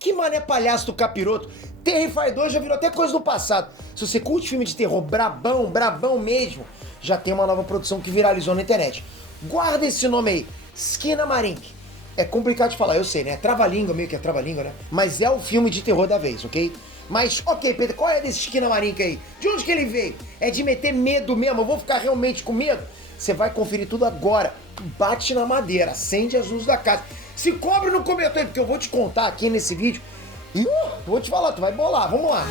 Que mané palhaço do capiroto. Terrifier 2 já virou até coisa do passado. Se você curte filme de terror brabão, brabão mesmo, já tem uma nova produção que viralizou na internet. Guarda esse nome aí, Skinamarink. É complicado de falar, eu sei, né? Trava-língua, meio que é trava-língua, né? Mas é o filme de terror da vez, ok? Mas, ok, Pedro, qual é desse Skinamarink aí? De onde que ele veio? É de meter medo mesmo? Eu vou ficar realmente com medo? Você vai conferir tudo agora. Bate na madeira, acende as luzes da casa. Se cobre no comentário, porque eu vou te contar aqui nesse vídeo. E vou te falar, tu vai bolar, vamos lá.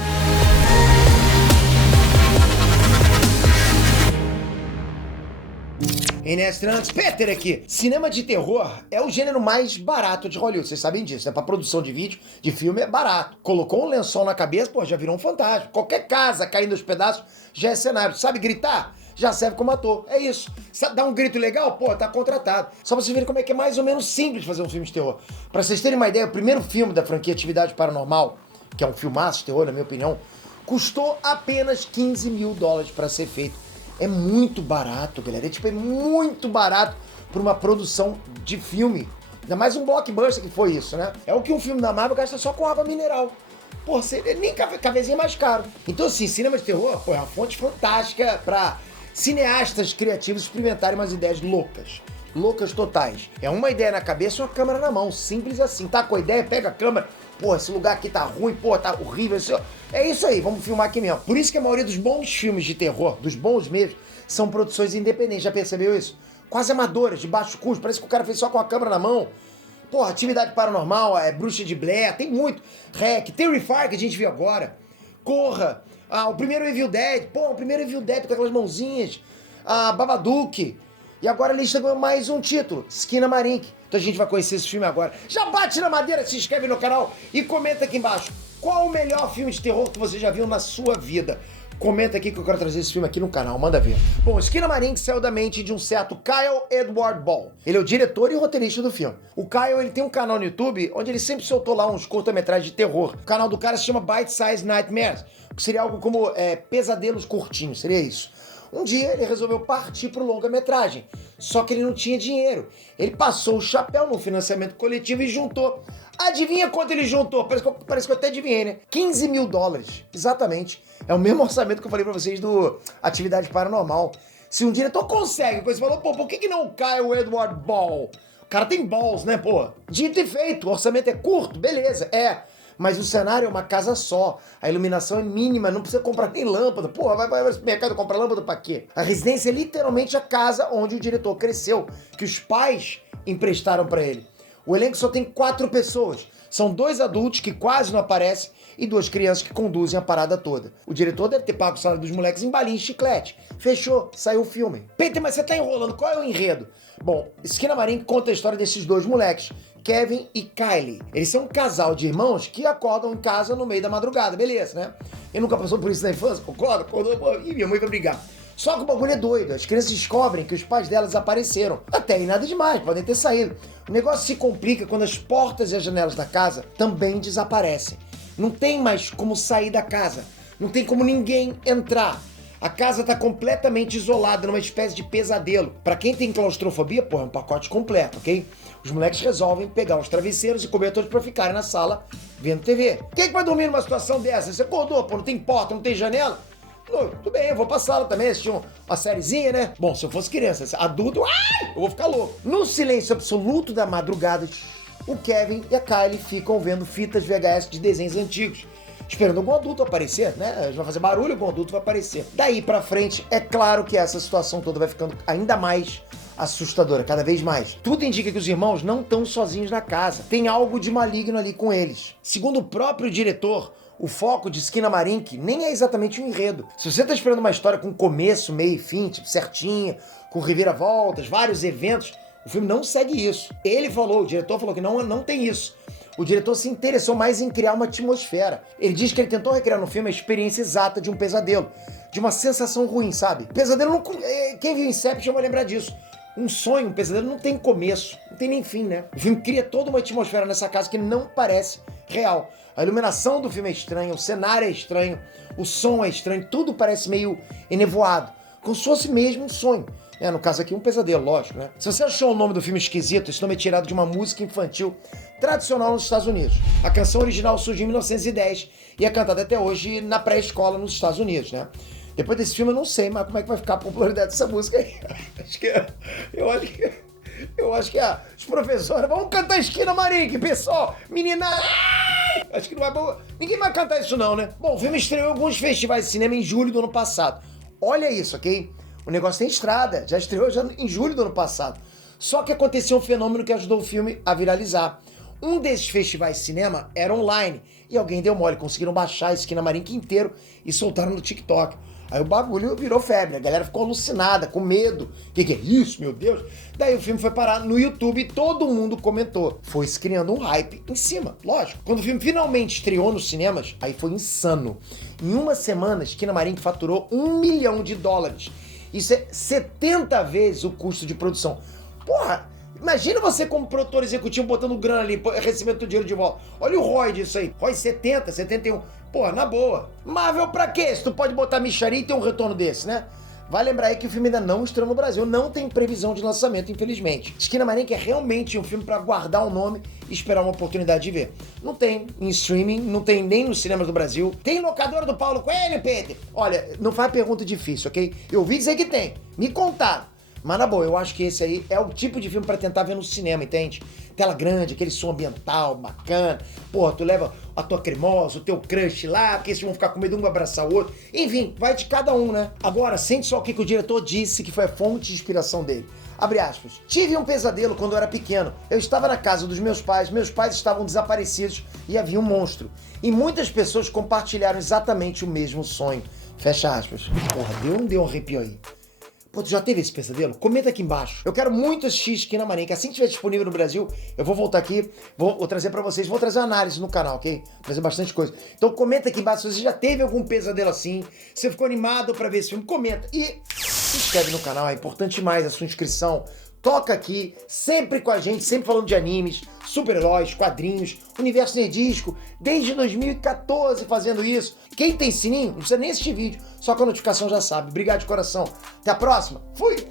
Inés Trans, Peter aqui. Cinema de terror é o gênero mais barato de Hollywood, vocês sabem disso, né? Pra produção de vídeo, de filme é barato. Colocou um lençol na cabeça, pô, já virou um fantasma. Qualquer casa caindo aos pedaços já é cenário. Sabe gritar? Já serve como ator. É isso. Dá um grito legal? Pô, tá contratado. Só pra vocês verem como é que é mais ou menos simples fazer um filme de terror. Pra vocês terem uma ideia, o primeiro filme da franquia Atividade Paranormal, que é um filmaço de terror, na minha opinião, custou apenas $15 mil pra ser feito. É muito barato, galera. É muito barato pra uma produção de filme. Ainda mais um blockbuster que foi isso, né? É o que um filme da Marvel gasta só com água mineral. Pô, nem cafezinho é mais caro. Então, assim, cinema de terror, pô, é uma fonte fantástica pra cineastas criativos experimentarem umas ideias loucas. Loucas totais. É uma ideia na cabeça e uma câmera na mão. Simples assim. Tá com a ideia, pega a câmera. Pô, esse lugar aqui tá ruim, pô, tá horrível. É isso aí, vamos filmar aqui mesmo. Por isso que a maioria dos bons filmes de terror, dos bons mesmo, são produções independentes. Já percebeu isso? Quase amadoras, de baixo custo. Parece que o cara fez só com a câmera na mão. Pô, Atividade Paranormal, Bruxa de Blair, tem muito. Rec, Terrifier que a gente viu agora. Corra. O primeiro Evil Dead. Pô, o primeiro Evil Dead com aquelas mãozinhas. Babadook. E agora a lista ganhou mais um título, Skinamarink. Então a gente vai conhecer esse filme agora. Já bate na madeira, se inscreve no canal e comenta aqui embaixo. Qual o melhor filme de terror que você já viu na sua vida? Comenta aqui que eu quero trazer esse filme aqui no canal, manda ver. Bom, Skinamarink saiu da mente de um certo Kyle Edward Ball. Ele é o diretor e roteirista do filme. O Kyle, ele tem um canal no YouTube onde ele sempre soltou lá uns curta-metragens de terror. O canal do cara se chama Bite Size Nightmares, que seria algo como pesadelos curtinhos, seria isso. Um dia ele resolveu partir pro longa-metragem, só que ele não tinha dinheiro. Ele passou o chapéu no financiamento coletivo e juntou. Adivinha quanto ele juntou? Parece que eu até adivinhei, né? $15 mil. Exatamente. É o mesmo orçamento que eu falei pra vocês do Atividade Paranormal. Se um diretor consegue, você falou, pô, por que não o Kyle Edward Ball? O cara tem balls, né, pô? Dito e feito, o orçamento é curto, beleza, mas o cenário é uma casa só, a iluminação é mínima, não precisa comprar nem lâmpada. Porra, vai no supermercado comprar lâmpada pra quê? A residência é literalmente a casa onde o diretor cresceu, que os pais emprestaram pra ele. O elenco só tem 4 pessoas. São 2 adultos que quase não aparecem e 2 crianças que conduzem a parada toda. O diretor deve ter pago o salário dos moleques em balinha e chiclete. Fechou, saiu o filme. Peter, mas você tá enrolando, qual é o enredo? Bom, Skinamarink conta a história desses 2 moleques, Kevin e Kylie. Eles são um casal de irmãos que acordam em casa no meio da madrugada, beleza, né? Ele nunca passou por isso na infância, concorda? Acordou, ih, minha mãe vai brigar. Só que o bagulho é doido, as crianças descobrem que os pais delas desapareceram. Até aí nada demais, podem ter saído. O negócio se complica quando as portas e as janelas da casa também desaparecem. Não tem mais como sair da casa, não tem como ninguém entrar. A casa tá completamente isolada, numa espécie de pesadelo. Pra quem tem claustrofobia, pô, é um pacote completo, ok? Os moleques resolvem pegar os travesseiros e cobertores pra ficarem na sala vendo TV. Quem é que vai dormir numa situação dessa? Você acordou, pô, não tem porta, não tem janela? Tudo bem, eu vou pra sala também, assistir uma sériezinha, né? Bom, se eu fosse criança, adulto, eu vou ficar louco. No silêncio absoluto da madrugada, o Kevin e a Kylie ficam vendo fitas VHS de desenhos antigos, esperando algum adulto aparecer, né? Vai fazer barulho, algum adulto vai aparecer. Daí pra frente, é claro que essa situação toda vai ficando ainda mais assustadora, cada vez mais. Tudo indica que os irmãos não estão sozinhos na casa. Tem algo de maligno ali com eles. Segundo o próprio diretor, o foco de Skinamarink nem é exatamente um enredo. Se você tá esperando uma história com começo, meio e fim, tipo certinha, com reviravoltas, vários eventos, o filme não segue isso. O diretor falou que não tem isso. O diretor se interessou mais em criar uma atmosfera. Ele diz que ele tentou recriar no filme a experiência exata de um pesadelo, de uma sensação ruim, sabe? Pesadelo não... Quem viu Inception vai lembrar disso. Um sonho, um pesadelo não tem começo, não tem nem fim, né? O filme cria toda uma atmosfera nessa casa que não parece real. A iluminação do filme é estranha, o cenário é estranho, o som é estranho, tudo parece meio enevoado. como se fosse mesmo um sonho. No caso aqui, um pesadelo, lógico, né? Se você achou o nome do filme esquisito, esse nome é tirado de uma música infantil tradicional nos Estados Unidos. A canção original surgiu em 1910 e é cantada até hoje na pré-escola nos Estados Unidos, né? Depois desse filme eu não sei, mas como é que vai ficar a popularidade dessa música aí? Eu acho que os professores vamos cantar Esquina Maringue, pessoal! Menina! Acho que não vai... Ninguém vai cantar isso não, né? Bom, o filme estreou em alguns festivais de cinema em julho do ano passado. Olha isso, ok? O negócio tem estrada, já estreou em julho do ano passado. Só que aconteceu um fenômeno que ajudou o filme a viralizar. Um desses festivais de cinema era online e alguém deu mole, conseguiram baixar a Esquina Maringue inteiro e soltaram no TikTok. Aí o bagulho virou febre, a galera ficou alucinada, com medo. O que é isso, meu Deus? Daí o filme foi parar no YouTube e todo mundo comentou. Foi se criando um hype em cima, lógico. Quando o filme finalmente estreou nos cinemas, aí foi insano. Em uma semana, Esquina Maringue faturou $1 milhão. Isso é 70 vezes o custo de produção. Porra, imagina você como produtor executivo botando grana ali, recebendo o dinheiro de volta. Olha o ROI disso aí. ROI 70, 71. Pô, na boa. Marvel pra quê? Se tu pode botar micharia e ter um retorno desse, né? Vai lembrar aí que o filme ainda não estreou no Brasil, não tem previsão de lançamento, infelizmente. Esquina Maringue é realmente um filme pra guardar o nome e esperar uma oportunidade de ver. Não tem em streaming, não tem nem nos cinemas do Brasil. Tem locadora do Paulo Coelho, Peter? Olha, não faz pergunta difícil, ok? Eu ouvi dizer que tem, me contaram. Mas na boa, eu acho que esse aí é o tipo de filme pra tentar ver no cinema, entende? Tela grande, aquele som ambiental, bacana. Porra, tu leva a tua cremosa, o teu crush lá, porque eles vão ficar com medo de um abraçar o outro. Enfim, vai de cada um, né? Agora, sente só o que o diretor disse que foi a fonte de inspiração dele. Abre aspas. Tive um pesadelo quando eu era pequeno. Eu estava na casa dos meus pais estavam desaparecidos e havia um monstro. E muitas pessoas compartilharam exatamente o mesmo sonho. Fecha aspas. Porra, deu um arrepio aí. Pô, tu já teve esse pesadelo? Comenta aqui embaixo. Eu quero muito assistir Esquina Maringue. Assim que estiver disponível no Brasil, eu vou voltar aqui, vou trazer pra vocês, vou trazer uma análise no canal, ok? Vou trazer bastante coisa. Então comenta aqui embaixo se você já teve algum pesadelo assim, se você ficou animado pra ver esse filme, comenta. E se inscreve no canal, é importante demais a sua inscrição. Toca aqui, sempre com a gente, sempre falando de animes, super-heróis, quadrinhos, universo nerdístico, desde 2014 fazendo isso. Quem tem sininho, não precisa nem assistir vídeo, só com a notificação já sabe. Obrigado de coração. Até a próxima. Fui!